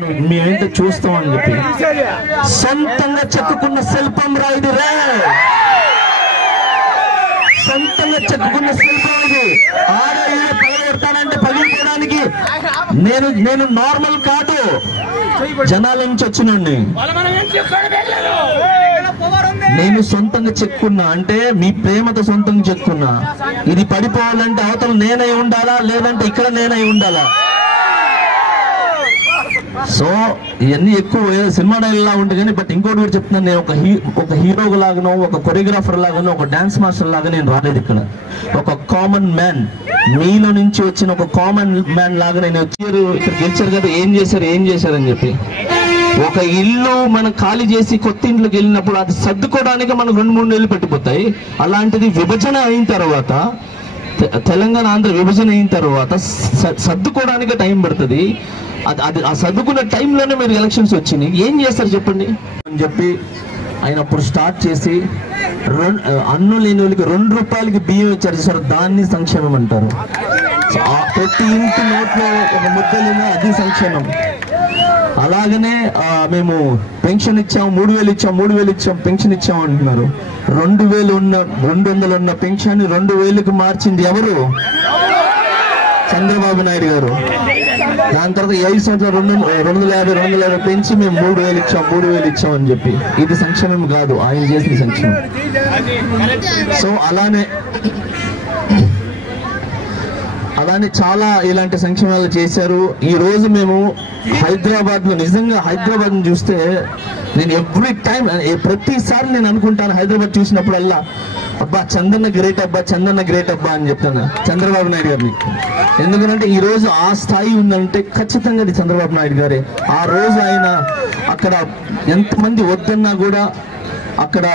మేమేంటో చూస్తామని చెప్పి సొంతంగా చెక్కుకున్న శిల్పం రాయిది రే, సొంతంగా చెక్కుకున్న శిల్పం ఇది. ఆడవాళ్ళు పగలగొడతానంటే పగిలిపోవడానికి నేను నార్మల్ కాదు, జనాల నుంచి వచ్చినండి. నేను సొంతంగా చెక్కున్నా అంటే మీ ప్రేమతో సొంతంగా చెక్కున్నా. ఇది పడిపోవాలంటే అవతల నేనై ఉండాలా, లేదంటే ఇక్కడ నేనై ఉండాలా? సో ఇవన్నీ ఎక్కువ సినిమా డైలా ఉంటాయి కానీ, బట్ ఇంకోటి కూడా చెప్తున్నాను, నేను ఒక హీరో లాగానో, ఒక కొరియోగ్రాఫర్ లాగానో, ఒక డాన్స్ మాస్టర్ లాగా నేను రాలేదు ఇక్కడ. ఒక కామన్ మ్యాన్, మీలో నుంచి వచ్చిన ఒక కామన్ మ్యాన్ లాగా నేను వచ్చారు. ఇక్కడ గెలిచారు కదా, ఏం చేశారని చెప్పి. ఒక ఇల్లు మనం ఖాళీ చేసి కొత్త ఇంట్లోకి వెళ్ళినప్పుడు అది సర్దుకోవడానికి మనకు 2-3 నెలలు పట్టిపోతాయి. అలాంటిది విభజన అయిన తర్వాత, తెలంగాణ ఆంధ్ర విభజన అయిన తర్వాత సర్దుకోవడానికి టైం పడుతుంది. అది ఆ చదువుకున్న టైంలోనే మీరు ఎలక్షన్స్ వచ్చినాయి, ఏం చేస్తారు చెప్పండి అని చెప్పి ఆయన అప్పుడు స్టార్ట్ చేసి అన్ను లేని వాళ్ళకి 2 రూపాయలకి బియ్యం ఇచ్చారు సార్, దాన్ని సంక్షేమం అంటారు. ప్రతి ఇంటి నోట్లో ఒక ముద్దలిన అది సంక్షేమం. అలాగనే మేము పెన్షన్ ఇచ్చాం, 3,000 ఇచ్చాం పెన్షన్ ఇచ్చాం అంటున్నారు. 200 ఉన్న పెన్షన్ 2,000కి మార్చింది ఎవరు? చంద్రబాబు నాయుడు గారు. దాని తర్వాత 5 సంవత్సరాలు 250 పెంచి మేము 3,000 ఇచ్చాం అని చెప్పి. ఇది సంక్షేమం కాదు, ఆయన చేసిన సంక్షేమం. సో అలానే చాలా ఇలాంటి సంక్షేమాలు చేశారు. ఈ రోజు మేము హైదరాబాద్ లో, నిజంగా హైదరాబాద్ ని చూస్తే నేను ఎవ్రీ టైం, ప్రతిసారి నేను అనుకుంటాను హైదరాబాద్ చూసినప్పుడల్లా, అబ్బా చంద్రన్న గ్రేట్ అబ్బా అని చెప్తాను చంద్రబాబు నాయుడు గారిని. ఎందుకంటే ఈ రోజు ఆ స్థాయి ఉందంటే ఖచ్చితంగా అది చంద్రబాబు నాయుడు గారే. ఆ రోజు ఆయన అక్కడ ఎంతమంది వద్దన్నా కూడా అక్కడ